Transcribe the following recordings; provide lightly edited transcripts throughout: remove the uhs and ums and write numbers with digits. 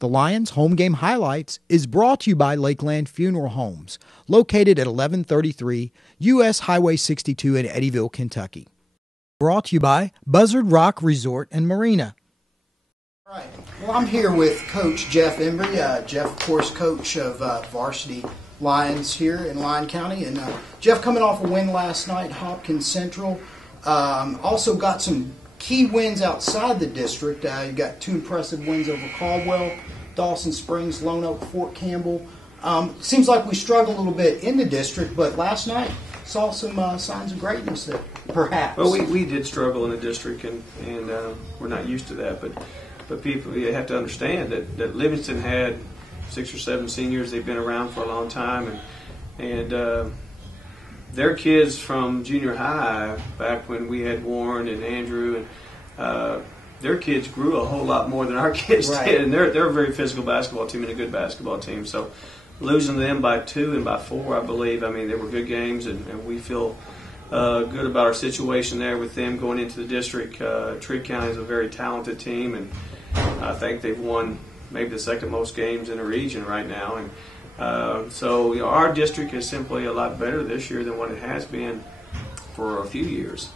The Lions home game highlights is brought to you by Lakeland Funeral Homes, located at 1133 U.S. Highway 62 in Eddyville, Kentucky. Brought to you by Buzzard Rock Resort and Marina. All right. Well, I'm here with Coach Jeff Embry. Jeff, of course, coach of varsity Lions here in Lyon County. And Jeff, coming off a win last night, Hopkins Central. Also got some key wins outside the district. You got two impressive wins over Caldwell, Dawson Springs, Lone Oak, Fort Campbell. Seems like we struggled a little bit in the district, but last night saw some signs of greatness there, perhaps. Well, we did struggle in the district, and we're not used to that. But people, you have to understand that Livingston had 6 or 7 seniors. They've been around for a long time, and their kids from junior high, back when we had Warren and Andrew, and their kids grew a whole lot more than our kids did. And they're a very physical basketball team and a good basketball team. So losing them by 2 and by 4, I believe, I mean, they were good games, and we feel good about our situation there with them going into the district. Tree County is a very talented team, and I think they've won maybe the second most games in the region right now. And so our district is simply a lot better this year than what it has been for a few years,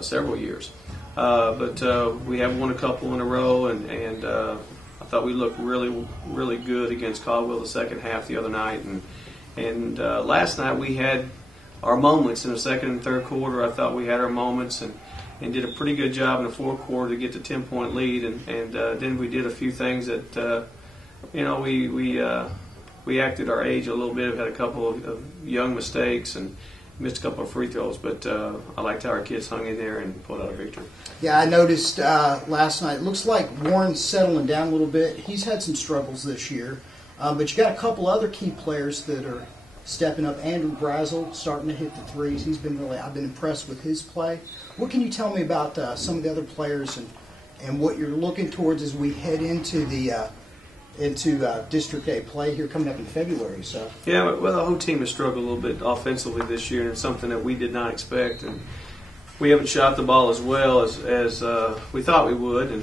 several years. But we have won a couple in a row, and I thought we looked really, really good against Caldwell the second half the other night. And last night we had our moments in the second and third quarter. I thought we had our moments and did a pretty good job in the fourth quarter to get the 10-point lead. And then we did a few things that, we acted our age a little bit, had a couple of young mistakes and missed a couple of free throws, but I liked how our kids hung in there and pulled out a victory. Yeah, I noticed last night, it looks like Warren's settling down a little bit. He's had some struggles this year, but you got a couple other key players that are stepping up. Andrew Brazel starting to hit the threes. I've been impressed with his play. What can you tell me about some of the other players and what you're looking towards as we head into the District A play here coming up in February? So yeah, well, the whole team has struggled a little bit offensively this year, and it's something that we did not expect. And we haven't shot the ball as well as we thought we would,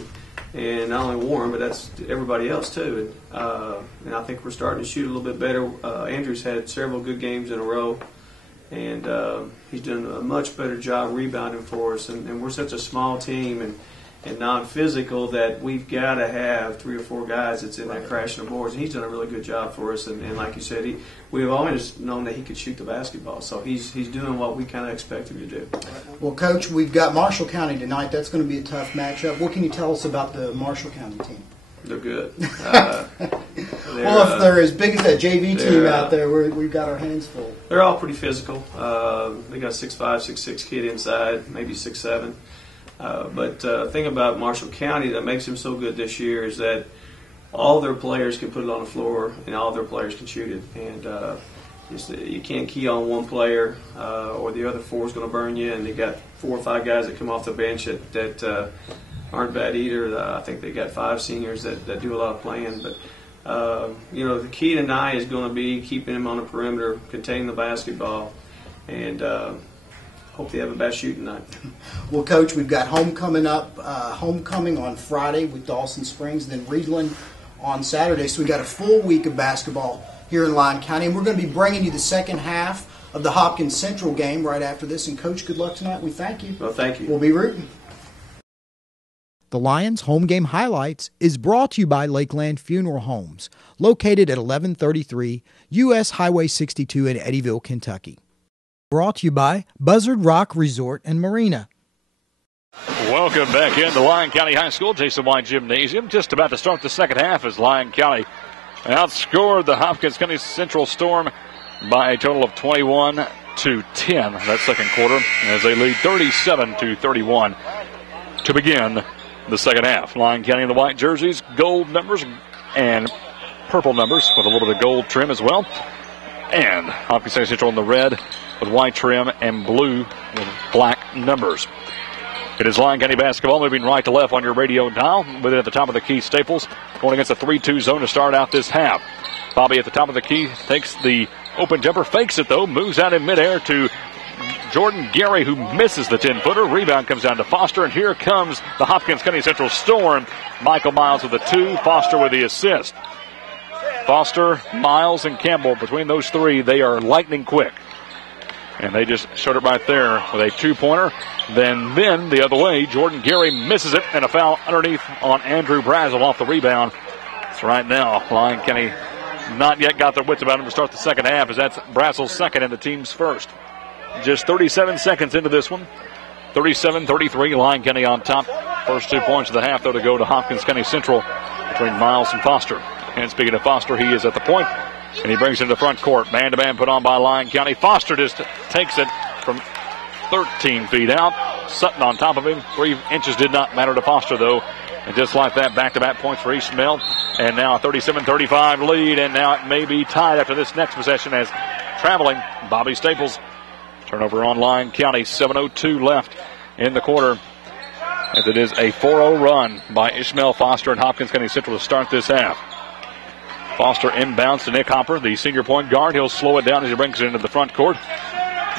and not only Warren, but that's everybody else too. And I think we're starting to shoot a little bit better. Andrew's had several good games in a row, and he's doing a much better job rebounding for us. And we're such a small team and non-physical that we've got to have 3 or 4 guys that's in there crashing the boards. And he's done a really good job for us. And like you said, we've always known that he could shoot the basketball. So he's doing what we kind of expect him to do. Well, Coach, we've got Marshall County tonight. That's going to be a tough matchup. What can you tell us about the Marshall County team? They're good. Well, if they're as big as that JV team out there, we've got our hands full. They're all pretty physical. They got a 6'5", 6'6" kid inside, maybe 6'7". But the thing about Marshall County that makes them so good this year is that all their players can put it on the floor and all their players can shoot it. And you can't key on one player or the other 4 is going to burn you. And they got 4 or 5 guys that come off the bench that aren't bad either. I think they got 5 seniors that do a lot of playing. But, the key tonight is going to be keeping them on the perimeter, containing the basketball, and hope they have a bad shooting night. Well, Coach, we've got homecoming on Friday with Dawson Springs, then Reedland on Saturday. So we got a full week of basketball here in Lyon County, and we're going to be bringing you the second half of the Hopkins Central game right after this. And Coach, good luck tonight. We thank you. Well, thank you. We'll be rooting. The Lions home game highlights is brought to you by Lakeland Funeral Homes, located at 1133 U.S. Highway 62 in Eddyville, Kentucky. Brought to you by Buzzard Rock Resort and Marina. Welcome back into Lyon County High School, Jason White Gymnasium. Just about to start the second half as Lyon County outscored the Hopkins County Central Storm by a total of 21-10 that second quarter as they lead 37-31 to begin the second half. Lyon County in the white jerseys, gold numbers and purple numbers with a little bit of gold trim as well. And Hopkins County Central in the red with white trim and blue with black numbers. It is Lyon County basketball moving right to left on your radio dial. With it at the top of the key, Staples going against a 3-2 zone to start out this half. Bobby at the top of the key takes the open jumper, fakes it though, moves out in midair to Jordan Gary, who misses the 10-footer. Rebound comes down to Foster, and here comes the Hopkins County Central Storm. Michael Miles with the 2, Foster with the assist. Foster, Miles, and Campbell, between those three, they are lightning quick. And they just showed it right there with a 2-pointer. Then the other way, Jordan Gary misses it, and a foul underneath on Andrew Brazel off the rebound. So right now, Lyon County not yet got their wits about him to start the second half, as that's Brazel's second and the team's first. Just 37 seconds into this one. 37-33, Lyon County on top. First 2 points of the half, though, to go to Hopkins County Central between Miles and Foster. And speaking of Foster, he is at the point, and he brings it to the front court. Man-to-man put on by Lyon County. Foster just takes it from 13 feet out. Sutton on top of him. 3 inches did not matter to Foster, though. And just like that, back-to-back points for Ishmael. And now a 37-35 lead, and now it may be tied after this next possession as traveling Bobby Staples. Turnover on Lyon County, 7:02 left in the quarter. As it is a 4-0 run by Ishmael Foster and Hopkins County Central to start this half. Foster inbounds to Nick Hopper, the senior point guard. He'll slow it down as he brings it into the front court.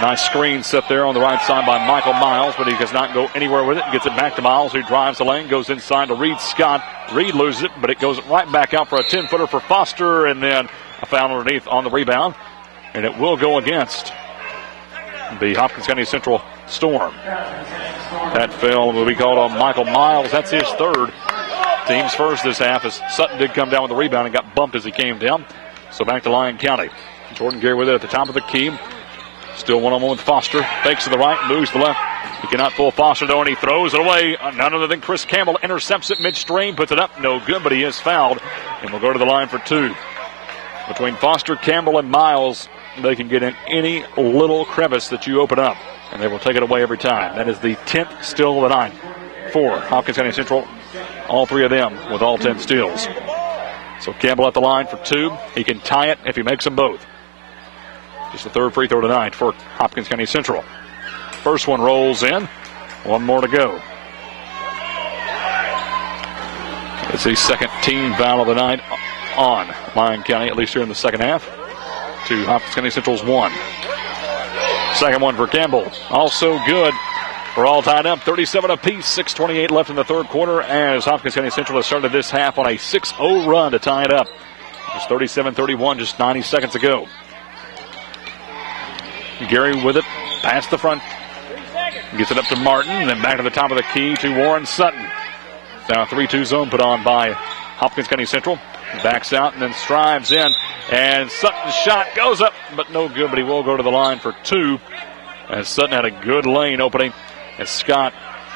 Nice screen set there on the right side by Michael Miles, but he does not go anywhere with it. Gets it back to Miles, who drives the lane, goes inside to Reed Scott. Reed loses it, but it goes right back out for a 10-footer for Foster, and then a foul underneath on the rebound. And it will go against the Hopkins County Central Storm. That foul will be called on Michael Miles. That's his third. Team's first this half, as Sutton did come down with the rebound and got bumped as he came down. So back to Lyon County. Jordan Gary with it at the top of the key. Still one-on-one with Foster. Fakes to the right, moves to the left. He cannot fool Foster, though, and he throws it away. None other than Chris Campbell intercepts it midstream, puts it up. No good, but he is fouled. And will go to the line for 2. Between Foster, Campbell, and Miles, they can get in any little crevice that you open up, and they will take it away every time. That is the 10th steal of the night for Hopkins County Central. All 3 of them with all 10 steals. So Campbell at the line for 2. He can tie it if he makes them both. Just the third free throw tonight for Hopkins County Central. First one rolls in. One more to go. It's the second team foul of the night on Lyon County, at least here in the second half. To Hopkins County Central's 1. Second one for Campbell. Also good. We're all tied up, 37 apiece, 6:28 left in the third quarter as Hopkins County Central has started this half on a 6-0 run to tie it up. It was 37-31 just 90 seconds ago. Gary with it, past the front. Gets it up to Martin, then back to the top of the key to Warren Sutton. Now a 3-2 zone put on by Hopkins County Central. Backs out and then strives in. And Sutton's shot goes up, but no good, but he will go to the line for 2. As Sutton had a good lane opening. As Scott,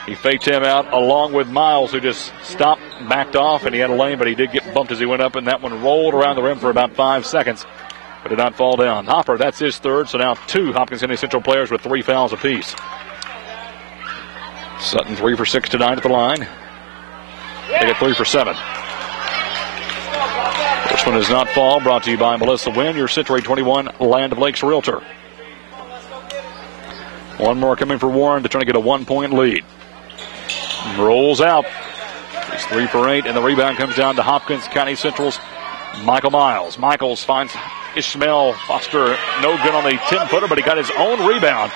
he faked him out along with Miles, who just stopped, backed off, and he had a lane, but he did get bumped as he went up, and that one rolled around the rim for about 5 seconds, but did not fall down. Hopper, that's his third, so now 2 Hopkins County Central players with 3 fouls apiece. Sutton 3 for 6 tonight at the line. They get 3 for 7. This one does not fall, brought to you by Melissa Wynn, your Century 21 Land of Lakes Realtor. One more coming for Warren to try to get a 1-point lead. Rolls out. He's 3 for 8, and the rebound comes down to Hopkins County Central's Michael Miles. Michaels finds Ishmael Foster, no good on the 10-footer, but he got his own rebound.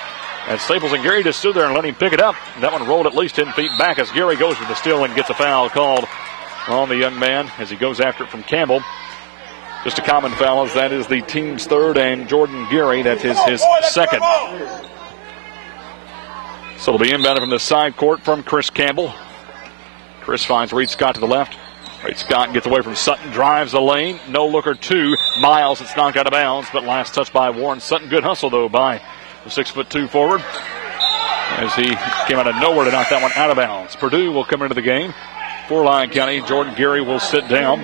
And Staples and Gary just stood there and let him pick it up. That one rolled at least 10 feet back as Gary goes for the steal and gets a foul called on the young man as he goes after it from Campbell. Just a common foul, as that is the team's third, and Jordan Gary, that is his second. So it'll be inbounded from the side court from Chris Campbell. Chris finds Reed Scott to the left. Reed Scott gets away from Sutton, drives the lane. No looker to Miles. It's knocked out of bounds, but last touch by Warren Sutton. Good hustle, though, by the 6'2" forward. As he came out of nowhere to knock that one out of bounds. Purdue will come into the game for Lyon County. Jordan Gary will sit down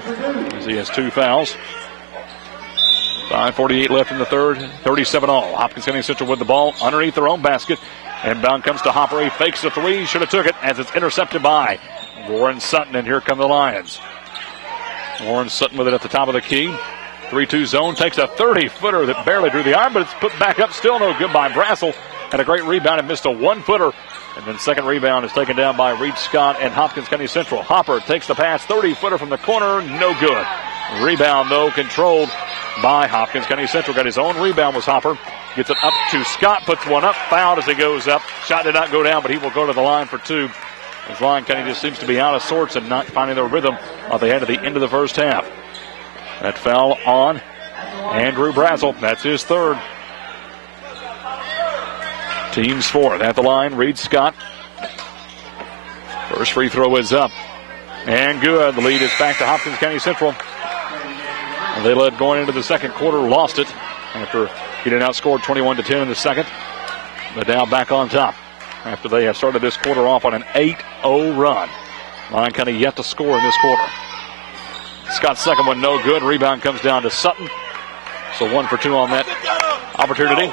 as he has 2 fouls. 5:48 left in the third. 37-all. Hopkins County Central with the ball underneath their own basket. Inbound comes to Hopper. He fakes the 3. Should have took it as it's intercepted by Warren Sutton. And here come the Lions. Warren Sutton with it at the top of the key. 3-2 zone. Takes a 30-footer that barely drew the iron, but it's put back up. Still no good by Brazel. Had a great rebound and missed a 1-footer. And then second rebound is taken down by Reed Scott and Hopkins County Central. Hopper takes the pass. 30-footer from the corner. No good. Rebound, though, controlled by Hopkins County Central. Got his own rebound was Hopper. Gets it up to Scott, puts one up, fouled as he goes up. Shot did not go down, but he will go to the line for two. As Lyon County just seems to be out of sorts and not finding their rhythm like they had at the end of the first half. That foul on Andrew Brazel. That's his third. Team's fourth. At the line, Reed Scott. First free throw is up. And good. The lead is back to Hopkins County Central. And they led going into the second quarter, lost it after getting outscored 21-10 in the second. But now back on top after they have started this quarter off on an 8-0 run. Lyon County yet to score in this quarter. Scott's second one no good. Rebound comes down to Sutton. So 1 for 2 on that opportunity.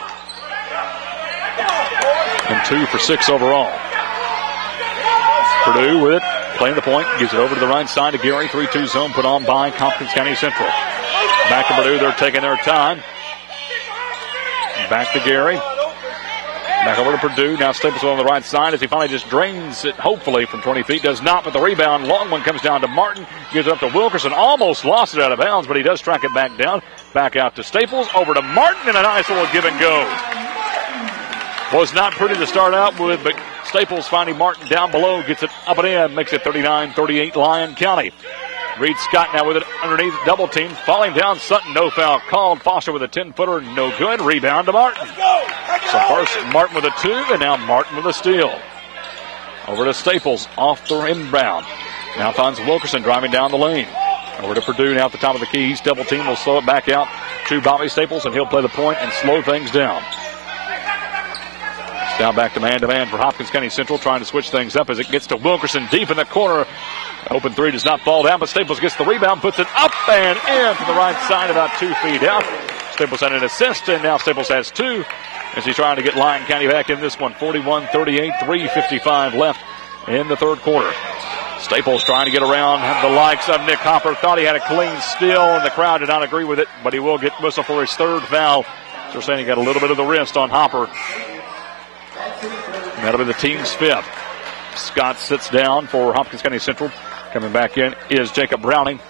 And 2 for 6 overall. Purdue with it, playing the point, gives it over to the right side to Gary. 3-2 zone put on by Hopkins County Central. Back to Purdue, they're taking their time. Back to Gary. Back over to Purdue. Now Staples on the right side as he finally just drains it, hopefully, from 20 feet. Does not, but the rebound. Long one comes down to Martin. Gives it up to Wilkerson. Almost lost it out of bounds, but he does track it back down. Back out to Staples. Over to Martin, and a nice little give and go. Was not pretty to start out with, but Staples finding Martin down below. Gets it up and in. Makes it 39-38 Lyon County. Reed Scott now with it underneath, double team. Falling down, Sutton, no foul called. Foster with a 10-footer, no good. Rebound to Martin. So first Martin with a 2, and now Martin with a steal. Over to Staples, off the inbound. Now finds Wilkerson driving down the lane. Over to Purdue now at the top of the key. He's double team, will slow it back out to Bobby Staples, and he'll play the point and slow things down. It's now back to man for Hopkins County Central, trying to switch things up as it gets to Wilkerson deep in the corner. Open three does not fall down, but Staples gets the rebound, puts it up and in to the right side, about 2 feet out. Staples had an assist, and now Staples has 2 as he's trying to get Lyon County back in this one. 41-38, 3:55 left in the third quarter. Staples trying to get around the likes of Nick Hopper. Thought he had a clean steal, and the crowd did not agree with it, but he will get whistle for his third foul. So we're saying he got a little bit of the wrist on Hopper. And that'll be the team's 5th. Scott sits down for Hopkins County Central. Coming back in is Jacob Browning.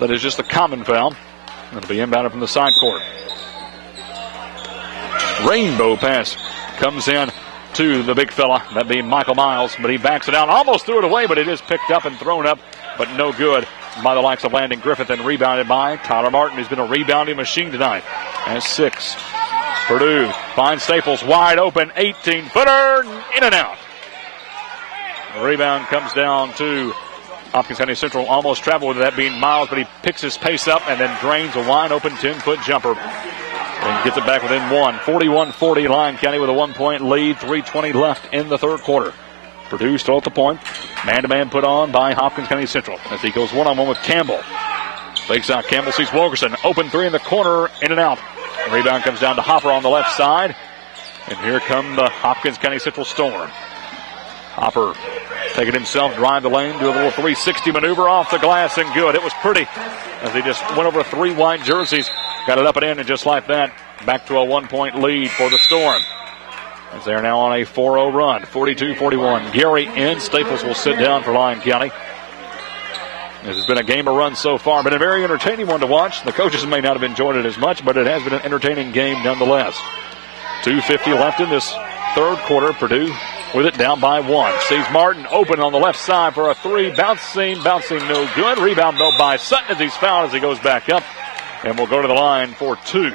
That is just a common foul. It'll be inbounded from the side court. Rainbow pass comes in to the big fella, that being Michael Miles, but he backs it out. Almost threw it away, but it is picked up and thrown up, but no good by the likes of Landon Griffith, and rebounded by Tyler Martin, who's been a rebounding machine tonight. As 6. Purdue finds Staples wide open, 18-footer, in and out. The rebound comes down to Hopkins County Central. Almost traveled with that being Miles, but he picks his pace up and then drains a wide open 10-foot jumper and gets it back within 1. 41-40 Lyon County with a 1-point lead. 3:20 left in the third quarter. Purdue still at the point. Man-to-man put on by Hopkins County Central as he goes one-on-one with Campbell. Fakes out Campbell, sees Wilkerson. Open 3 in the corner, in and out. The rebound comes down to Hopper on the left side. And here come the Hopkins County Central Storm. Hopper take it himself, drive the lane, do a little 360 maneuver off the glass, and good. It was pretty as he just went over 3 white jerseys, got it up and in, and just like that, back to a 1-point lead for the Storm. As they are now on a 4-0 run, 42-41. Gary in. Staples will sit down for Lyon County. This has been a game of runs so far, but a very entertaining one to watch. The coaches may not have enjoyed it as much, but it has been an entertaining game nonetheless. 2:50 left in this third quarter. Purdue with it down by 1. Sees Martin open on the left side for a 3. Bouncing, no good. Rebound though by Sutton as he's fouled as he goes back up. And we'll go to the line for 2.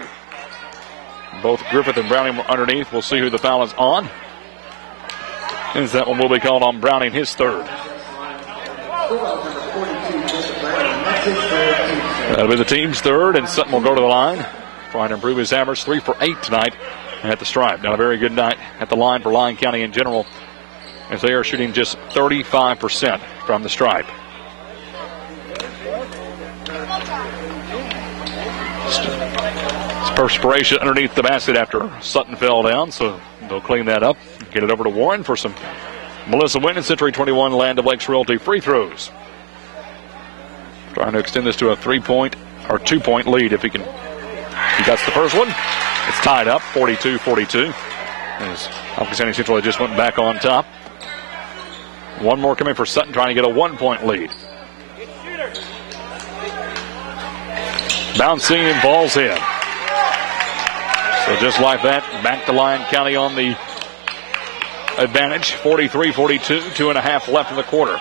Both Griffith and Browning were underneath. We'll see who the foul is on. As that one will be called on Browning, his third. That'll be the team's third, and Sutton will go to the line, trying to improve his average. 3 for 8 tonight at the stripe. Not a very good night at the line for Lyon County in general, as they are shooting just 35% from the stripe. It's perspiration underneath the basket after Sutton fell down, so they'll clean that up. Get it over to Warren for some Melissa Wynn and Century 21 Land of Lakes Realty free throws. Trying to extend this to a 3-point or 2-point lead if he can. He gets the first one. It's tied up, 42-42. As Hopkins County Central just went back on top. One more coming for Sutton, trying to get a 1-point lead. Bouncing and balls in. So just like that, back to Lyon County on the advantage. 43-42, 2.5 left in the quarter.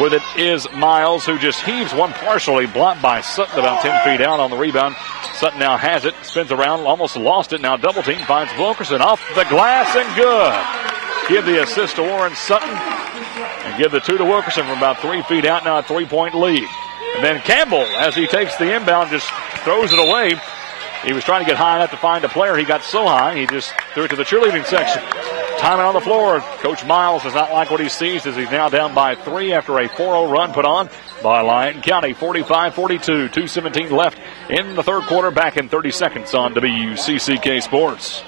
With it is Miles, who just heaves one partially, blocked by Sutton about 10 feet out on the rebound. Sutton now has it, spins around, almost lost it. Now double team, finds Wilkerson off the glass and good. Give the assist to Warren Sutton and give the 2 to Wilkerson from about 3 feet out. Now a 3-point lead. And then Campbell, as he takes the inbound, just throws it away. He was trying to get high enough to find a player. He got so high, he just threw it to the cheerleading section. Timing on the floor. Coach Miles does not like what he sees as he's now down by 3 after a 4-0 run put on by Lyon County. 45-42, 2:17 left in the third quarter. Back in 30 seconds on WCCK Sports.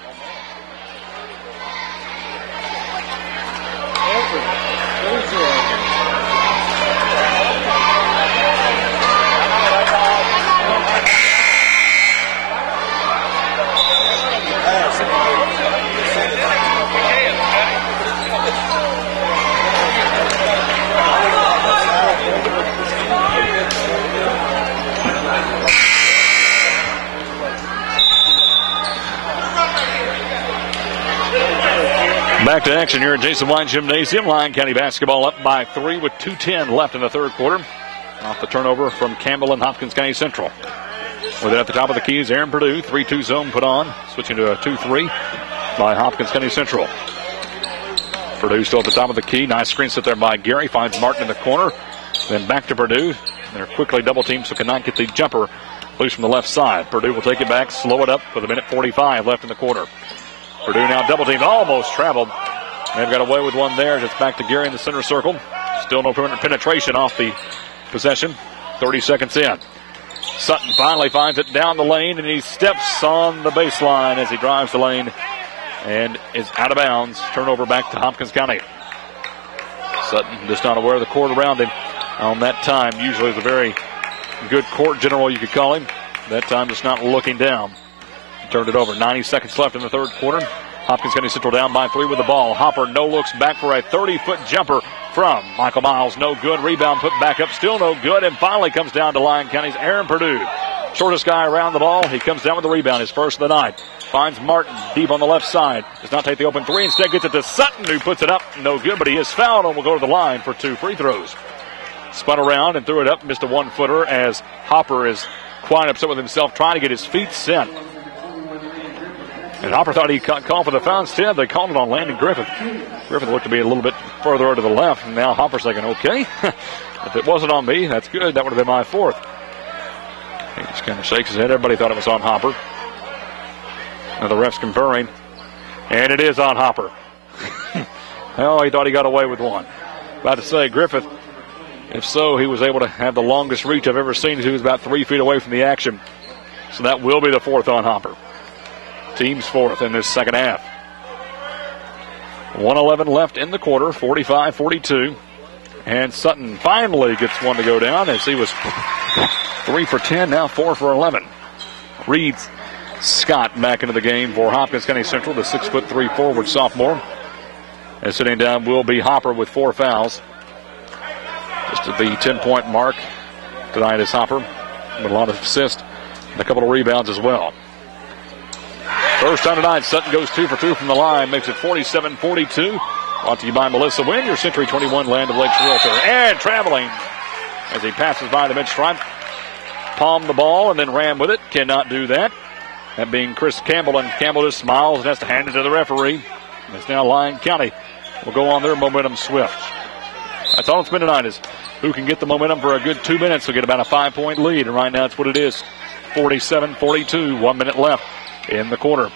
Back to action here at Jason Wine Gymnasium. Lyon County basketball up by 3 with 2:10 left in the third quarter. Off the turnover from Campbell and Hopkins County Central. With it at the top of the key is Aaron Purdue. 3-2 zone put on. Switching to a 2-3 by Hopkins County Central. Purdue still at the top of the key. Nice screen set there by Gary. Finds Martin in the corner. Then back to Purdue. They're quickly double teamed, so cannot get the jumper loose from the left side. Purdue will take it back, slow it up with 1:45 left in the quarter. Purdue now double teamed, almost traveled. They've got away with one there. Just back to Gary in the center circle. Still no penetration off the possession. 30 seconds in. Sutton finally finds it down the lane, and he steps on the baseline as he drives the lane and is out of bounds. Turnover back to Hopkins County. Sutton just not aware of the court around him on that time. Usually is a very good court general, you could call him. That time just not looking down. Turned it over. 90 seconds left in the third quarter. Hopkins County Central down by 3 with the ball. Hopper no looks back for a 30-foot jumper from Michael Miles. No good. Rebound put back up. Still no good. And finally comes down to Lyon County's Aaron Purdue. Shortest guy around the ball. He comes down with the rebound. His first of the night. Finds Martin deep on the left side. Does not take the open 3. Instead gets it to Sutton, who puts it up. No good, but he is fouled and will go to the line for 2 free throws. Spun around and threw it up. Missed a 1-footer as Hopper is quite upset with himself, trying to get his feet set. And Hopper thought he called for the foul. Instead, they called it on Landon Griffith. Griffith looked to be a little bit further to the left. And now Hopper's thinking, okay, if it wasn't on me, that's good. That would have been my 4th. He just kind of shakes his head. Everybody thought it was on Hopper. Now the ref's conferring. And it is on Hopper. Oh, he thought he got away with one. About to say, Griffith, if so, he was able to have the longest reach I've ever seen. He was about 3 feet away from the action. So that will be the 4th on Hopper. Team's 4th in this second half. 1:11 left in the quarter, 45-42. And Sutton finally gets one to go down as he was 3 for 10, now 4 for 11. Reed Scott back into the game for Hopkins County Central, the 6'3" forward sophomore. And sitting down will be Hopper with 4 fouls. Just at the 10-point mark tonight is Hopper with a lot of assists and a couple of rebounds as well. First time tonight, Sutton goes 2 for 2 from the line, makes it 47-42. Brought to you by Melissa Wynn, your Century 21 Land of Lakes realtor. And traveling as he passes by the mid-stripe. Palmed the ball and then ran with it. Cannot do that. That being Chris Campbell, and Campbell just smiles and has to hand it to the referee. It's now Lyon County will go on their momentum swift. That's all it's been tonight, is who can get the momentum for a good 2 minutes will get about a 5-point lead. And right now that's what it is. 47-42, 1 minute left in the quarter.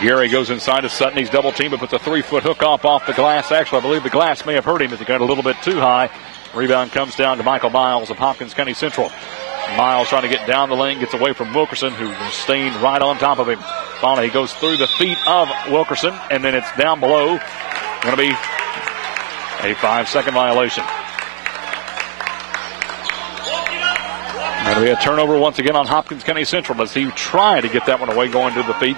Gary goes inside to Sutton. He's double teamed, but puts a 3-foot hook off the glass. Actually, I believe the glass may have hurt him as he got a little bit too high. Rebound comes down to Michael Miles of Hopkins County Central. Miles trying to get down the lane, gets away from Wilkerson, who was staying right on top of him. Finally, he goes through the feet of Wilkerson, and then it's down below. Going to be a 5-second violation. Going to be a turnover once again on Hopkins County Central as he tried to get that one away going to the feet,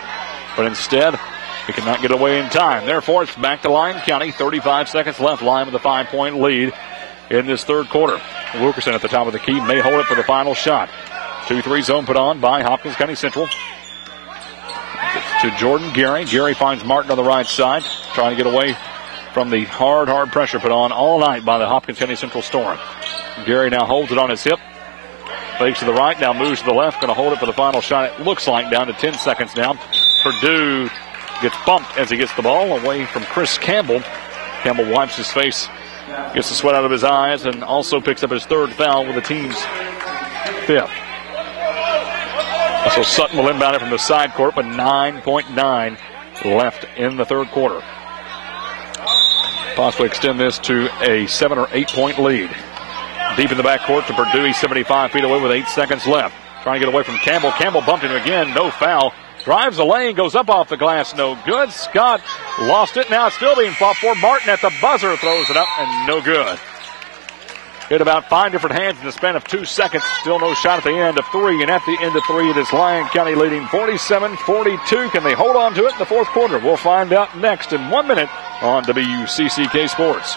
but instead he could not get away in time. Therefore, it's back to Lyon County. 35 seconds left. Lyon with a 5-point lead in this third quarter. Wilkerson at the top of the key may hold it for the final shot. 2-3 zone put on by Hopkins County Central. It's to Jordan Gary. Gary finds Martin on the right side, trying to get away from the hard pressure put on all night by the Hopkins County Central Storm. Gary now holds it on his hip. Fakes to the right, now moves to the left, going to hold it for the final shot. It looks like down to 10 seconds now. Purdue gets bumped as he gets the ball away from Chris Campbell. Campbell wipes his face, gets the sweat out of his eyes, and also picks up his third foul with the team's fifth. So Sutton will inbound it from the side court, but 9.9 left in the third quarter. Possibly extend this to a 7 or 8 point lead. Deep in the backcourt to Purdue. He's 75 feet away with 8 seconds left. Trying to get away from Campbell. Campbell bumped him again. No foul. Drives the lane. Goes up off the glass. No good. Scott lost it. Now it's still being fought for. Martin at the buzzer throws it up and no good. Hit about 5 different hands in the span of 2 seconds. Still no shot at the end of 3. And at the end of 3, it is Lyon County leading 47-42. Can they hold on to it in the fourth quarter? We'll find out next in 1 minute on WCCK Sports.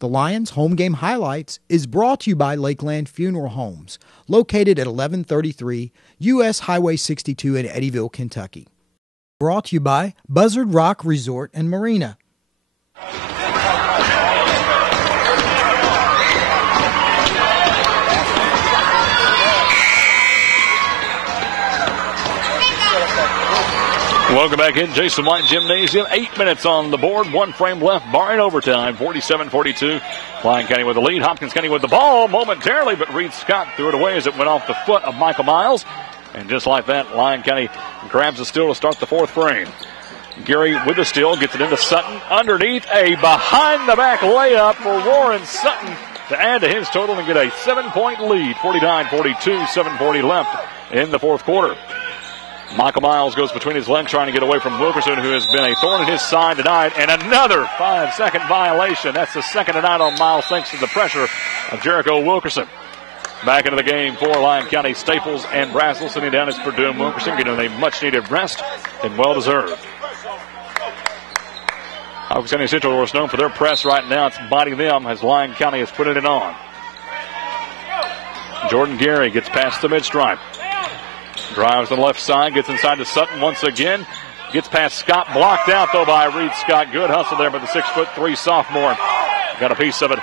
The Lions Home Game Highlights is brought to you by Lakeland Funeral Homes, located at 1133 U.S. Highway 62 in Eddyville, Kentucky. Brought to you by Buzzard Rock Resort and Marina. Welcome back in Jason White Gymnasium. 8 minutes on the board. 1 frame left, barring overtime. 47-42. Lyon County with the lead. Hopkins County with the ball momentarily, but Reed Scott threw it away as it went off the foot of Michael Miles. And just like that, Lyon County grabs the steal to start the fourth frame. Gary with the steal, gets it into Sutton. Underneath, a behind-the-back layup for Warren Sutton to add to his total and get a 7-point lead. 49-42, 7:40 left in the fourth quarter. Michael Miles goes between his legs trying to get away from Wilkerson, who has been a thorn in his side tonight. And another 5-second violation. That's the second tonight on Miles thanks to the pressure of Jericho Wilkerson. Back into the game for Lyon County. Staples and Brazel sitting down as Purdue and Wilkerson getting a much-needed rest and well-deserved. Hopkins County Central is known for their press right now. It's biting them as Lyon County has put it on. Jordan Gary gets past the mid-stripe. Drives on the left side, gets inside to Sutton once again. Gets past Scott, blocked out though by Reed Scott. Good hustle there by the 6'3" sophomore. Got a piece of it.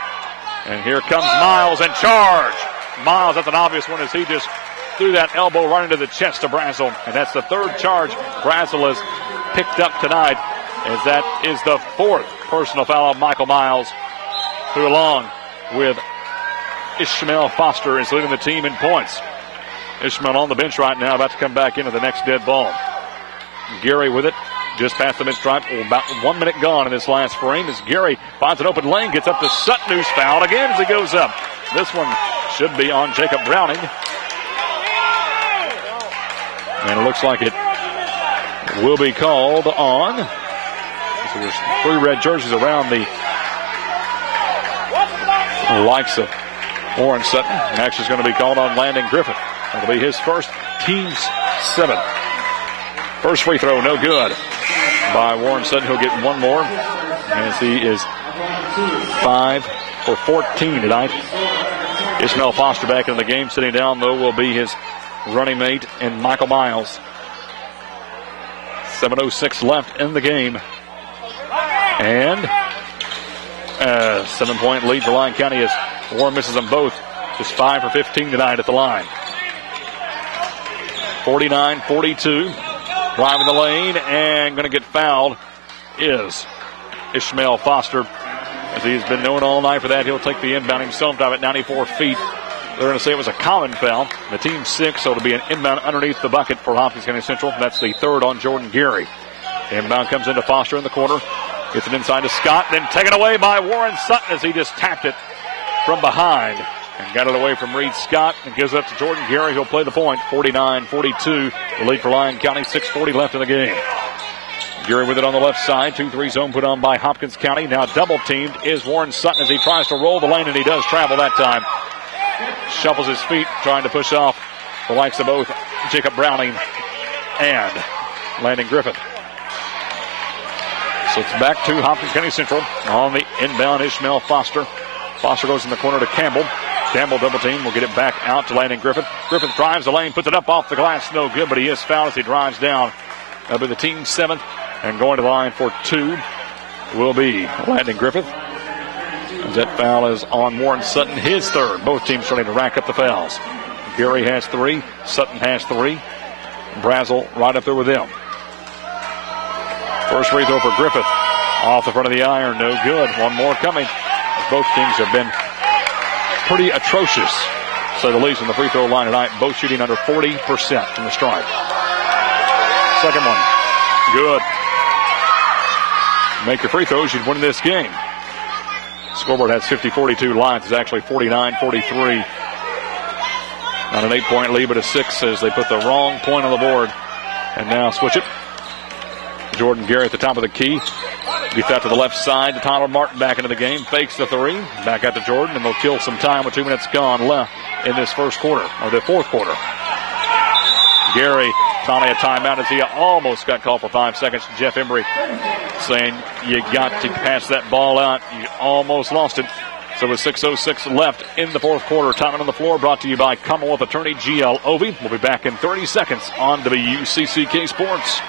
And here comes Miles and charge. Miles, that's an obvious one as he just threw that elbow right into the chest of Brazel. And that's the third charge Brazel has picked up tonight, as that is the fourth personal foul of Michael Miles, who along with Ishmael Foster is leading the team in points. Ishmael on the bench right now, about to come back into the next dead ball. Gary with it, just past the mid-stripe. About 1 minute gone in this last frame as Gary finds an open lane, gets up to Sutton, who's fouled again as he goes up. This one should be on Jacob Browning. And it looks like it will be called on. So there's 3 red jerseys around the likes of Warren Sutton. And actually is going to be called on Landon Griffith. That'll be his first, team's 7th. First free throw, no good by Warren Sutton. He'll get one more as he is 5 for 14 tonight. Ishmael Foster back in the game. Sitting down, though, will be his running mate and Michael Miles. 7:06 left in the game. And a 7-point lead for Lyon County as Warren misses them both. Just 5 for 15 tonight at the line. 49-42. Driving the lane and going to get fouled is Ishmael Foster. As he's been known all night for that, he'll take the inbound himself down at 94 feet. They're going to say it was a common foul. The team's 6, so it'll be an inbound underneath the bucket for Hopkins County Central. That's the third on Jordan Gary. Inbound comes into Foster in the corner. Gets it inside to Scott, then taken away by Warren Sutton as he just tapped it from behind. And got it away from Reed Scott and gives it up to Jordan Gary. He'll play the point. 49-42. The lead for Lyon County. 6:40 left in the game. Gary with it on the left side. 2-3 zone put on by Hopkins County. Now double teamed is Warren Sutton as he tries to roll the lane, and he does travel that time. Shuffles his feet, trying to push off the likes of both Jacob Browning and Landon Griffith. So it's back to Hopkins County Central on the inbound. Ishmael Foster. Foster goes in the corner to Campbell. Campbell double team will get it back out to Landon Griffith. Griffith drives the lane, puts it up off the glass. No good, but he is fouled as he drives down. That'll be the team's 7th. And going to the line for 2 will be Landon Griffith. As that foul is on Warren Sutton, his 3rd. Both teams starting to rack up the fouls. Gary has 3. Sutton has 3. Brazel right up there with them. First free throw for Griffith. Off the front of the iron, no good. One more coming. Both teams have been pretty atrocious, so the least, in the free throw line tonight. Both shooting under 40% from the stripe. Second one, good. Make your free throws, you'd win this game. Scoreboard has 50-42. Lions is actually 49-43. Not an 8-point lead, but a 6 as they put the wrong point on the board. And now switch it. Jordan Gary at the top of the key. Gets out to the left side to Tyler Martin back into the game. Fakes the 3. Back out to Jordan, and they'll kill some time with 2 minutes gone left in this first quarter, or the fourth quarter. Gary finally a timeout as he almost got called for 5 seconds. Jeff Embry saying you got to pass that ball out. You almost lost it. So with 6:06 left in the fourth quarter, time on the floor brought to you by Commonwealth Attorney G.L. Ovey. We'll be back in 30 seconds on WCCK Sports.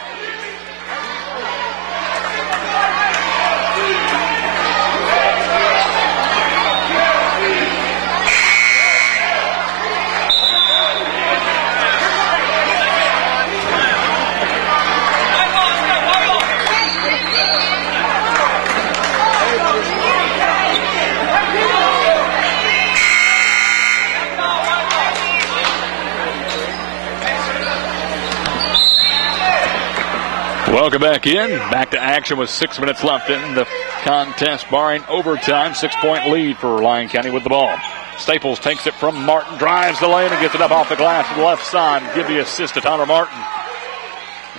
Welcome back in. Back to action with 6 minutes left in the contest, barring overtime. 6-point lead for Lyon County with the ball. Staples takes it from Martin, drives the lane and gets it up off the glass to the left side. Give the assist to Tyler Martin.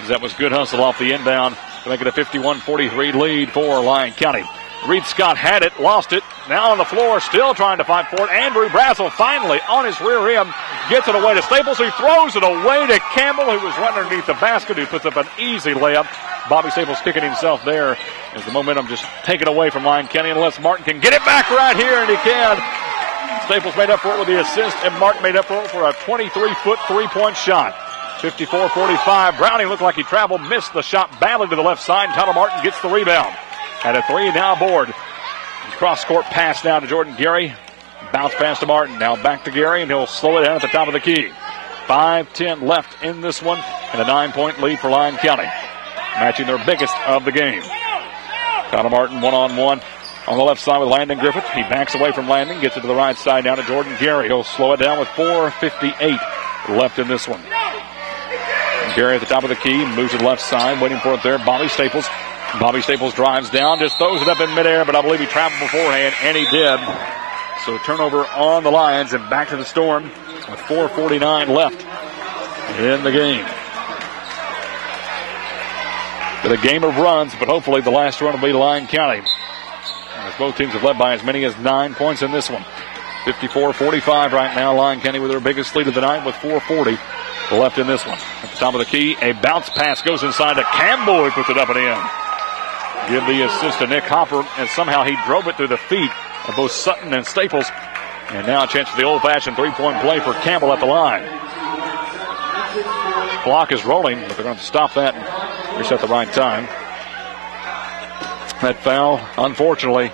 That was good hustle off the inbound to make it a 51-43 lead for Lyon County. Reed Scott had it, lost it. Now on the floor, still trying to fight for it. Andrew Brazel finally on his rear end. Gets it away to Staples, who throws it away to Campbell, who was running underneath the basket, who puts up an easy layup. Bobby Staples kicking himself there as the momentum just taken away from Lyon County, unless Martin can get it back right here, and he can. Staples made up for it with the assist, and Martin made up for it for a 23-foot three-point shot. 54-45. Browning looked like he traveled, missed the shot badly to the left side, and Tyler Martin gets the rebound. At a 3 now board. Cross-court pass down to Jordan Gary. Bounce pass to Martin. Now back to Gary, and he'll slow it down at the top of the key. 5:10 left in this one, and a 9-point lead for Lyon County, matching their biggest of the game. Tyler Martin one-on-one on the left side with Landon Griffith. He backs away from Landon, gets it to the right side down to Jordan Gary. He'll slow it down with 4:58 left in this one. Gary at the top of the key, moves to the left side, waiting for it there. Bobby Staples drives down, just throws it up in midair, but I believe he traveled beforehand, and he did. So turnover on the Lions, and back to the Storm with 4:49 left in the game. With a game of runs, but hopefully the last run will be Lyon County, as both teams have led by as many as 9 points in this one. 54-45 right now. Lyon County with their biggest lead of the night with 4:40 left in this one. At the top of the key, a bounce pass goes inside to Campbell, who puts it up and in. Give the assist to Nick Hopper, and somehow he drove it through the feet of both Sutton and Staples. And now a chance for the old-fashioned three-point play for Campbell at the line. Clock is rolling, but they're going to stop that and reset the right time. That foul, unfortunately,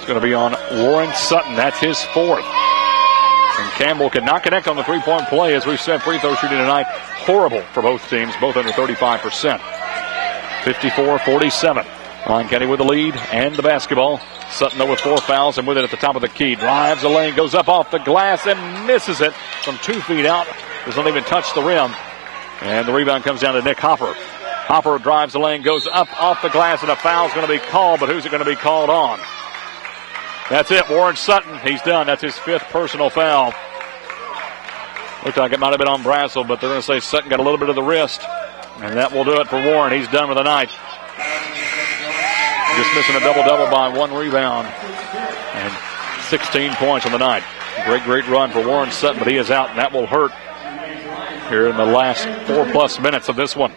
is going to be on Warren Sutton. That's his 4th. And Campbell cannot connect on the three-point play. As we've said, free throw shooting tonight, horrible for both teams, both under 35%. 54-47. Lyon County with the lead and the basketball. Sutton though with 4 fouls, and with it at the top of the key. Drives the lane, goes up off the glass and misses it from 2 feet out. Does not even touch the rim. And the rebound comes down to Nick Hopper. Hopper drives the lane, goes up off the glass, and a foul's going to be called, but who's it going to be called on? That's it, Warren Sutton. He's done. That's his 5th personal foul. Looked like it might have been on Brazel, but they're going to say Sutton got a little bit of the wrist. And that will do it for Warren. He's done with the night. Just missing a double-double by 1 rebound. And 16 points on the night. Great run for Warren Sutton, but he is out, and that will hurt here in the last 4+ minutes of this one.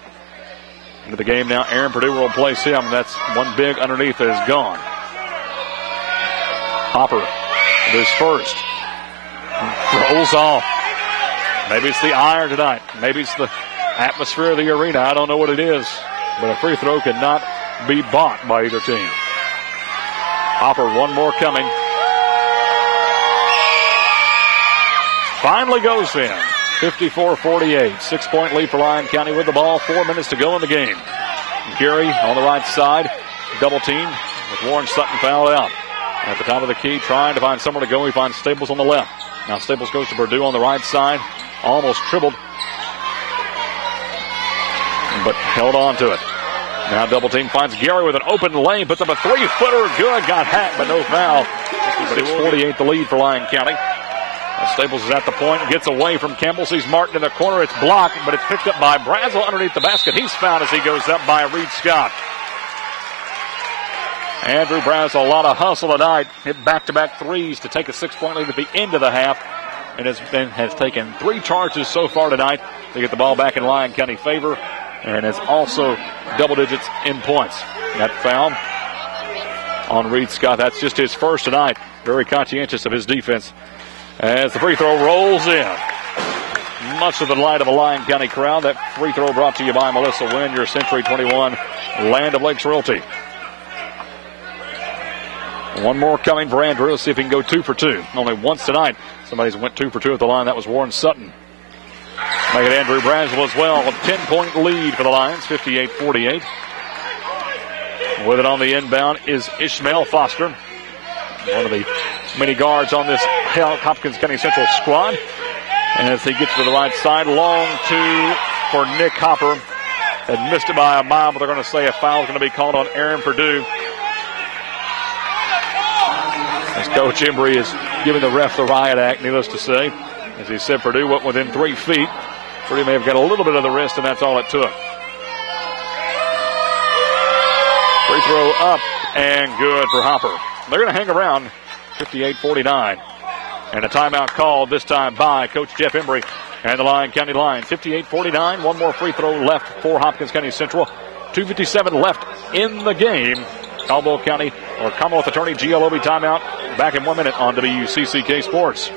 Into the game now, Aaron Purdue will place him. That's one big underneath that is gone. Hopper with his first. Rolls off. Maybe it's the ire tonight. Maybe it's the atmosphere of the arena. I don't know what it is. But a free throw cannot be bought by either team. Hopper, one more coming. Finally goes in. 54-48. 6-point lead for Lyon County with the ball. 4 minutes to go in the game. Gary on the right side. Double teamed with Warren Sutton fouled out. At the top of the key, trying to find somewhere to go. He finds Staples on the left. Now Staples goes to Purdue on the right side. Almost dribbled, but held on to it. Now double team finds Gary with an open lane. Puts up a 3-footer. Good. Got hacked, but no foul. But it's 48 the lead for Lyon County. Staples is at the point, gets away from Campbell, sees Martin in the corner. It's blocked, but it's picked up by Brazel underneath the basket. He's fouled as he goes up by Reed Scott. Andrew Brazel, a lot of hustle tonight. Hit back-to-back threes to take a 6-point lead at the end of the half. And has taken 3 charges so far tonight to get the ball back in Lyon County favor. And is also double digits in points. That foul on Reed Scott. That's just his first tonight. Very conscientious of his defense. As the free throw rolls in. Much of the light of a Lyon County crowd. That free throw brought to you by Melissa Wynn, your Century 21 Land of Lakes Realty. One more coming for Andrew. Let's see if he can go 2 for 2. Only once tonight somebody's went 2 for 2 at the line. That was Warren Sutton. Make it Andrew Brazel as well. A 10-point lead for the Lions, 58-48. With it on the inbound is Ishmael Foster. One of the many guards on this Hopkins County Central squad. And as he gets to the right side, long two for Nick Hopper. Had missed it by a mile, but they're going to say a foul is going to be called on Aaron Purdue. As Coach Embry is giving the ref the riot act, needless to say. As he said, Purdue went within 3 feet. Purdue may have got a little bit of the wrist, and that's all it took. Free throw up and good for Hopper. They're going to hang around 58-49. And a timeout called this time by Coach Jeff Embry and the Lyon County Lions. 58-49. One more free throw left for Hopkins County Central. 2:57 left in the game. Caldwell County or Commonwealth Attorney GLOB timeout. Back in 1 minute on WCCK Sports.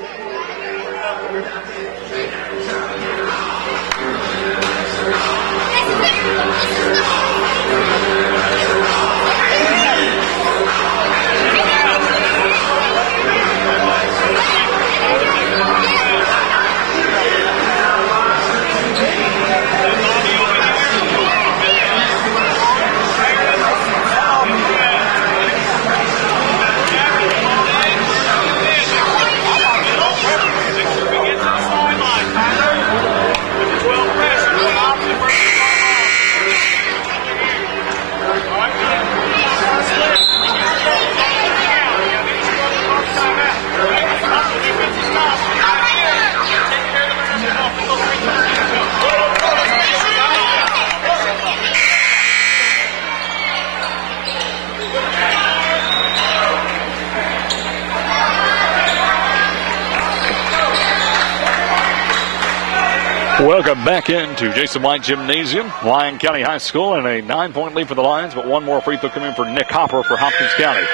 Welcome back into Jason White Gymnasium, Lyon County High School, and a 9-point lead for the Lions, but one more free throw coming for Nick Hopper for Hopkins County.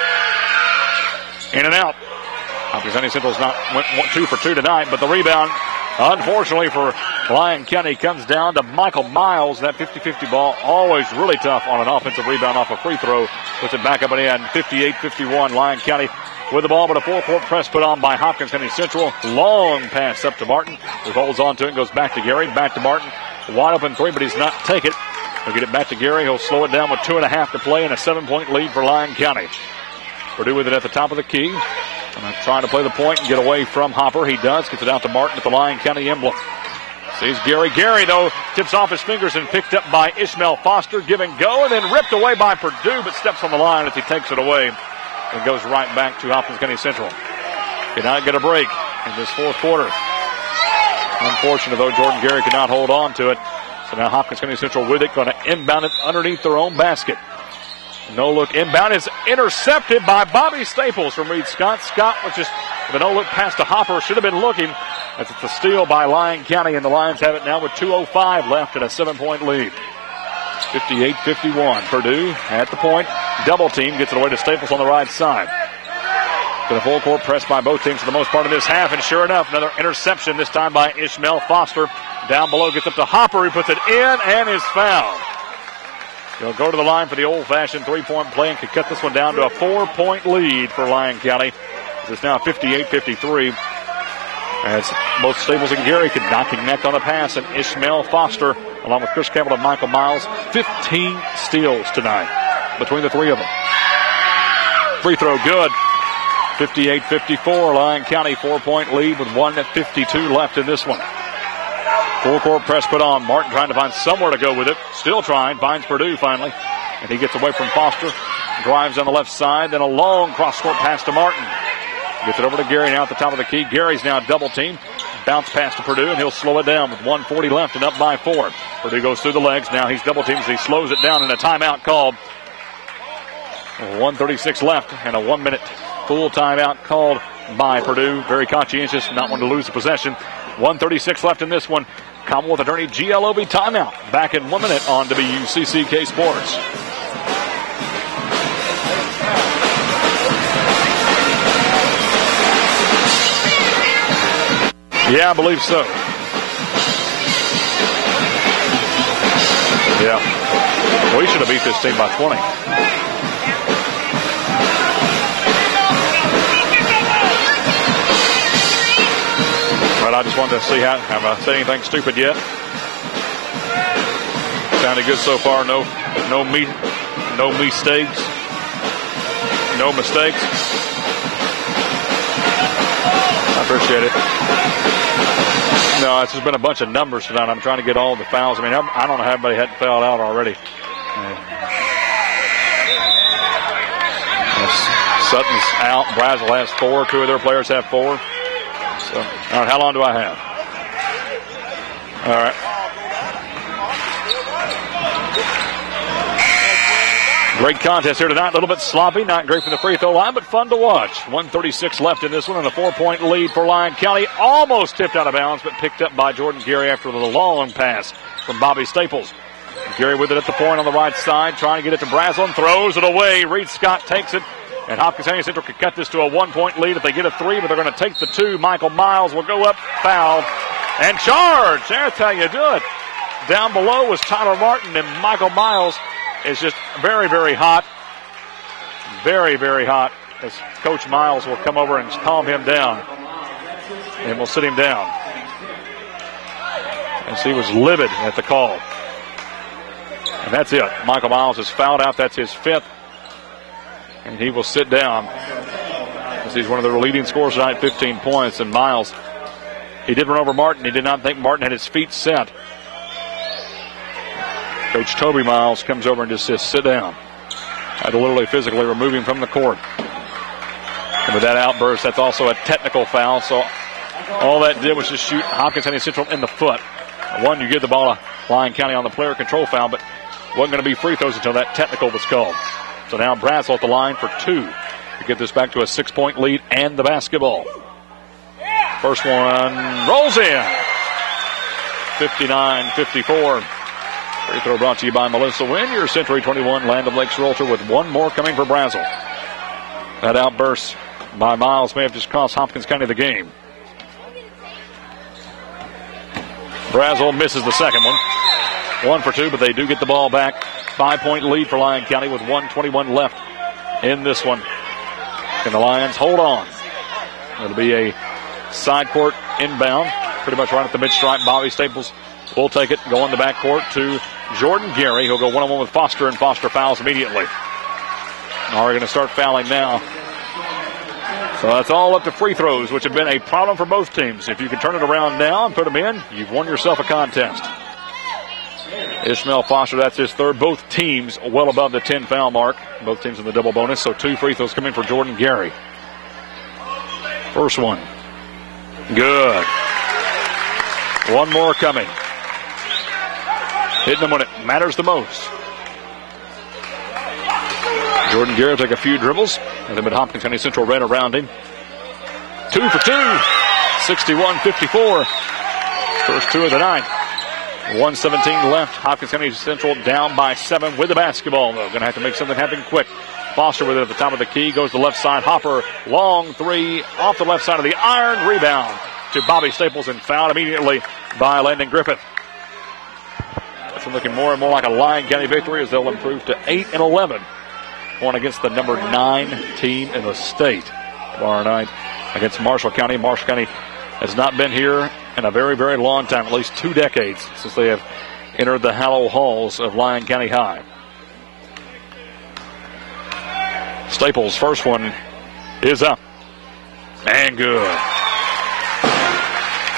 In and out. Hopkins County Central's not went 2 for 2 tonight, but the rebound, unfortunately for Lyon County, comes down to Michael Miles. That 50-50 ball, always really tough on an offensive rebound off a free throw. Puts it back up and in. 58-51, Lyon County with the ball, but a full-court press put on by Hopkins County Central. Long pass up to Martin, who holds on to it and goes back to Gary. Back to Martin. Wide open three, but he's not take it. He'll get it back to Gary. He'll slow it down with 2.5 to play and a 7-point lead for Lyon County. Purdue with it at the top of the key. And trying to play the point and get away from Hopper. He does. Gets it out to Martin at the Lyon County emblem. Sees Gary. Gary, though, tips off his fingers and picked up by Ishmael Foster. Give and go, and then ripped away by Purdue, but steps on the line as he takes it away. And goes right back to Hopkins County Central. Cannot get a break in this fourth quarter. Unfortunate, though, Jordan Gary could not hold on to it. So now Hopkins County Central with it, going to inbound it underneath their own basket. No look inbound is intercepted by Bobby Staples from Reed Scott. Scott was just with a no look pass to Hopper. Should have been looking as it's a steal by Lyon County, and the Lions have it now with 2:05 left and a 7-point lead. 58-51. Purdue at the point. Double team gets it away to Staples on the right side. Been a full court press by both teams for the most part of this half, and sure enough, another interception, this time by Ishmael Foster. Down below, gets up to Hopper, who puts it in and is fouled. He'll go to the line for the old-fashioned three-point play and can cut this one down to a 4-point lead for Lyon County. It's now 58-53. As both Staples and Gary could not connect on a pass, and Ishmael Foster, along with Chris Campbell and Michael Miles, 15 steals tonight between the three of them. Free throw good. 58-54. Lyon County 4-point lead with 1:52 left in this one. Full court press put on. Martin trying to find somewhere to go with it. Still trying. Finds Purdue finally. And he gets away from Foster. Drives on the left side. Then a long cross-court pass to Martin. Gets it over to Gary now at the top of the key. Gary's now double team. Bounce pass to Purdue, and he'll slow it down with 1:40 left and up by 4. Purdue goes through the legs. Now he's double teamed as he slows it down, and a timeout called. 1:36 left and a 1-minute full timeout called by Purdue. Very conscientious, not one to lose the possession. 1:36 left in this one. Commonwealth Attorney GLOB timeout. Back in 1 minute on WCCK Sports. Yeah, I believe so. Yeah. We should have beat this team by 20. But I just wanted to see have I said anything stupid yet? Sounded good so far. No mistakes. No mistakes. I appreciate it. No, it's just been a bunch of numbers tonight. I'm trying to get all the fouls. I mean, I don't know how everybody hadn't fouled out already. Sutton's out. Brazel has 4. 2 of their players have 4. So, all right, how long do I have? All right. Great contest here tonight. A little bit sloppy, not great from the free throw line, but fun to watch. 1:36 left in this one, and a 4-point lead for Lyon County. Almost tipped out of bounds, but picked up by Jordan Gary after the long pass from Bobby Staples. Gary with it at the point on the right side, trying to get it to Brazel, and throws it away. Reed Scott takes it, and Hopkins County Central could cut this to a 1-point lead if they get a 3, but they're going to take the 2. Michael Miles will go up, foul, and charge. That's how you do it. Down below was Tyler Martin, and Michael Miles is just very, very hot. Very, very hot. As Coach Miles will come over and calm him down. And will sit him down. As he was livid at the call. And that's it. Michael Miles is fouled out. That's his 5th. And he will sit down. As he's one of their leading scorers tonight, 15 points. And Miles, he did run over Martin. He did not think Martin had his feet set. Coach Toby Miles comes over and just says, sit down. Had to literally physically remove him from the court. And with that outburst, that's also a technical foul. So all that did was just shoot Hopkins County Central in the foot. One, you give the ball to Lyon County on the player control foul, but wasn't going to be free throws until that technical was called. So now Brazel at the line for 2 to get this back to a 6-point lead and the basketball. First one rolls in. 59-54. Free throw brought to you by Melissa Wynn, your Century 21 Land of Lakes Realtor, with 1 more coming for Brazel. That outburst by Miles may have just cost Hopkins County the game. Brazel misses the second one. 1 for 2, but they do get the ball back. 5-point lead for Lyon County with 1:21 left in this one. Can the Lions hold on? It'll be a side court inbound, pretty much right at the mid-stripe. Bobby Staples will take it, go on the backcourt to Jordan Gary. He'll go one-on-one with Foster, and Foster fouls immediately. Now we're going to start fouling now. So that's all up to free throws, which have been a problem for both teams. If you can turn it around now and put them in, you've won yourself a contest. Ishmael Foster, that's his 3rd. Both teams well above the 10 foul mark. Both teams in the double bonus, so 2 free throws coming for Jordan Gary. First one. Good. 1 more coming. Hitting them when it matters the most. Jordan Gary will take a few dribbles, and then Hopkins County Central ran around him. 2 for 2. 61-54. First 2 of the night. 1:17 left. Hopkins County Central down by 7 with the basketball, though. Going to have to make something happen quick. Foster with it at the top of the key. Goes to the left side. Hopper, long three off the left side of the iron. Rebound to Bobby Staples and fouled immediately by Landon Griffith. It's looking more and more like a Lyon County victory as they'll improve to 8-11. One against the number 9 team in the state tomorrow night against Marshall County. Marshall County has not been here in a very, very long time, at least 2 decades since they have entered the hallowed halls of Lyon County High. Staples' first one is up and good.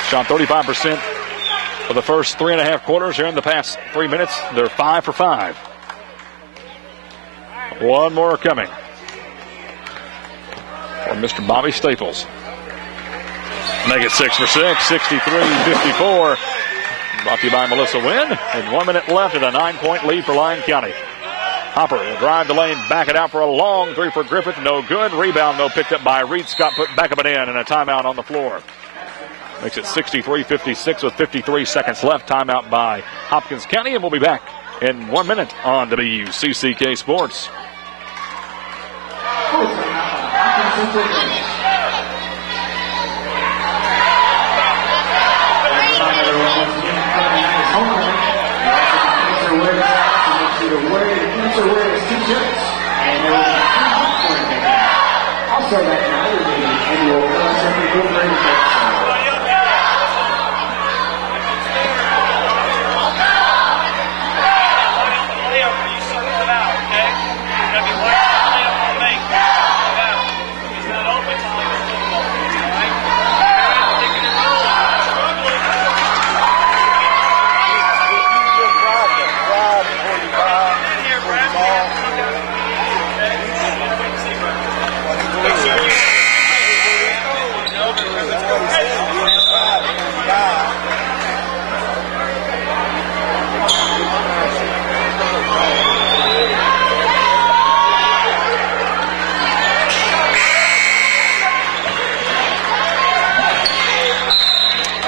Shot 35% for the first 3.5 quarters. Here in the past 3 minutes, they're 5 for 5. One more coming for Mr. Bobby Staples. Make it 6 for 6, 63-54. Brought to you by Melissa Wynn. And 1 minute left and a 9-point lead for Lyon County. Hopper will drive the lane, back it out for a long three for Griffith. No good. Rebound, though, picked up by Reed Scott, put back up and in, and a timeout on the floor. Makes it 63-56 with 53 seconds left. Timeout by Hopkins County, and we'll be back in 1 minute on WCCK Sports. Also that night is the annual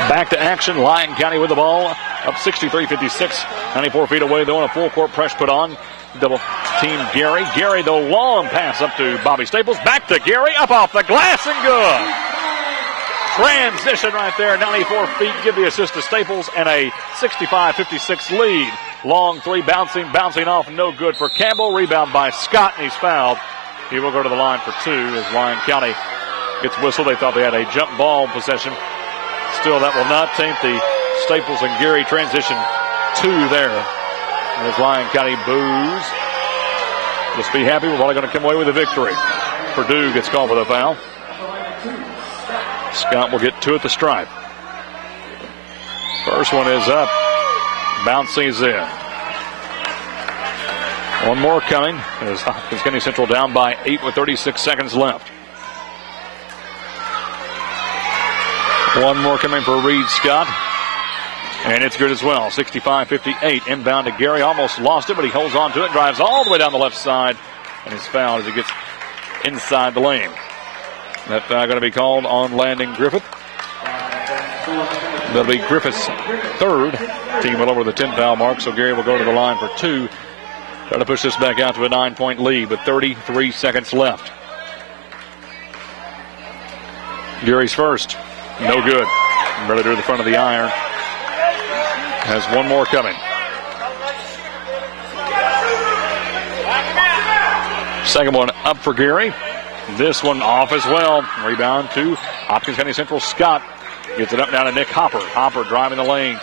Back to action. Lyon County with the ball. Up 63-56. 94 feet away, though, and a full court press put on. Double team Gary. Gary, the long pass up to Bobby Staples. Back to Gary. Up off the glass and good. Transition right there. 94 feet. Give the assist to Staples and a 65-56 lead. Long three bouncing off. No good for Campbell. Rebound by Scott, and he's fouled. He will go to the line for 2 as Lyon County gets whistled. They thought they had a jump ball possession. Still, that will not taint the Staples and Gary transition 2 there. As Lyon County boos. Just be happy. We're probably going to come away with a victory. Purdue gets called for the foul. Scott will get 2 at the stripe. First one is up. Bounces in. One more coming as Hopkins County Central down by 8 with 36 seconds left. One more coming for Reed Scott. And it's good as well. 65-58. Inbound to Gary. Almost lost it, but he holds on to it. Drives all the way down the left side. And is fouled as he gets inside the lane. That foul going to be called on Landon Griffith. That'll be Griffith's 3rd. Team will over the 10 foul mark, so Gary will go to the line for 2. Try to push this back out to a 9-point lead with 33 seconds left. Gary's first. No good. Really to the front of the iron. Has one more coming. Second one up for Gary. This one off as well. Rebound to Hopkins County Central. Scott gets it up now to Nick Hopper. Hopper driving the lane.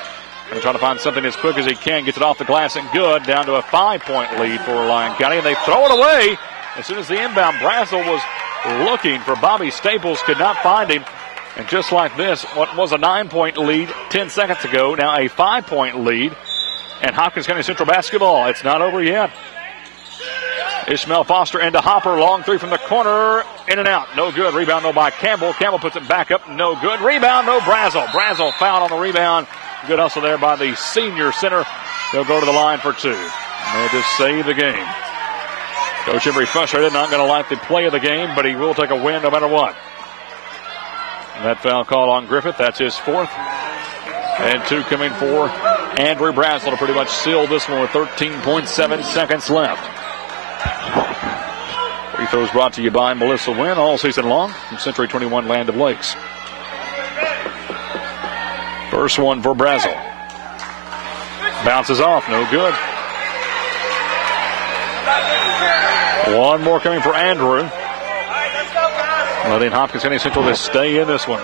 Going to try to find something as quick as he can. Gets it off the glass and good. Down to a 5-point lead for Lyon County. And they throw it away as soon as the inbound. Brazel was looking for Bobby Staples. Could not find him. And just like this, what was a 9-point lead 10 seconds ago, now a 5-point lead. And Hopkins County Central basketball. It's not over yet. Ishmael Foster into Hopper. Long three from the corner. In and out. No good. Rebound, though, by Campbell. Campbell puts it back up. No good. Rebound, no. Brazel. Brazel fouled on the rebound. Good hustle there by the senior center. They'll go to the line for 2. And they just save the game. Coach Embry frustrated. Not going to like the play of the game, but he will take a win no matter what. And that foul call on Griffith. That's his 4th. And 2 coming for Andrew Brazel to pretty much seal this one with 13.7 seconds left. throws brought to you by Melissa Wynn all season long from Century 21 Land of Lakes. First one for Brazel. Bounces off, no good. One more coming for Andrew. Letting Hopkins County Central just stay in this one.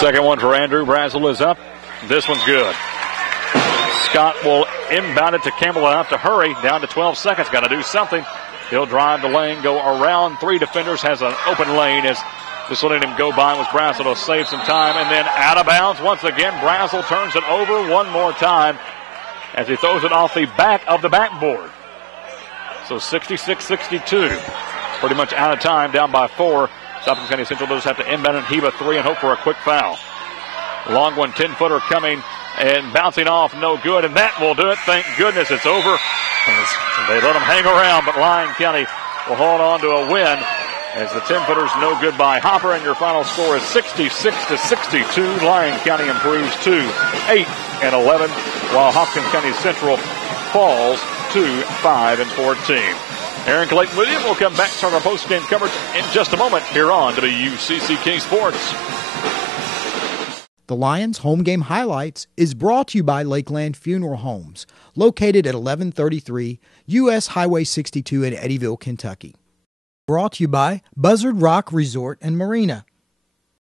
Second one for Andrew. Brazel is up. This one's good. Scott will inbound it to Campbell. Will have to hurry. Down to 12 seconds. Got to do something. He'll drive the lane, go around three defenders. Has an open lane. As just letting him go by with Brazel to save some time. And then out of bounds once again. Brazel turns it over one more time as he throws it off the back of the backboard. So 66-62. Pretty much out of time, down by 4. Hopkins County Central does have to inbound and heave a 3 and hope for a quick foul. Long one, 10-footer coming and bouncing off, no good, and that will do it. Thank goodness it's over. They let them hang around, but Lyon County will hold on to a win as the 10-footer's no good by Hopper, and your final score is 66-62. Lyon County improves to 8-11, while Hopkins County Central falls to 5-14. Aaron Clayton with you. We'll come back to start our post-game coverage in just a moment here on WCCK Sports. The Lions Home Game Highlights is brought to you by Lakeland Funeral Homes, located at 1133 U.S. Highway 62 in Eddyville, Kentucky. Brought to you by Buzzard Rock Resort and Marina,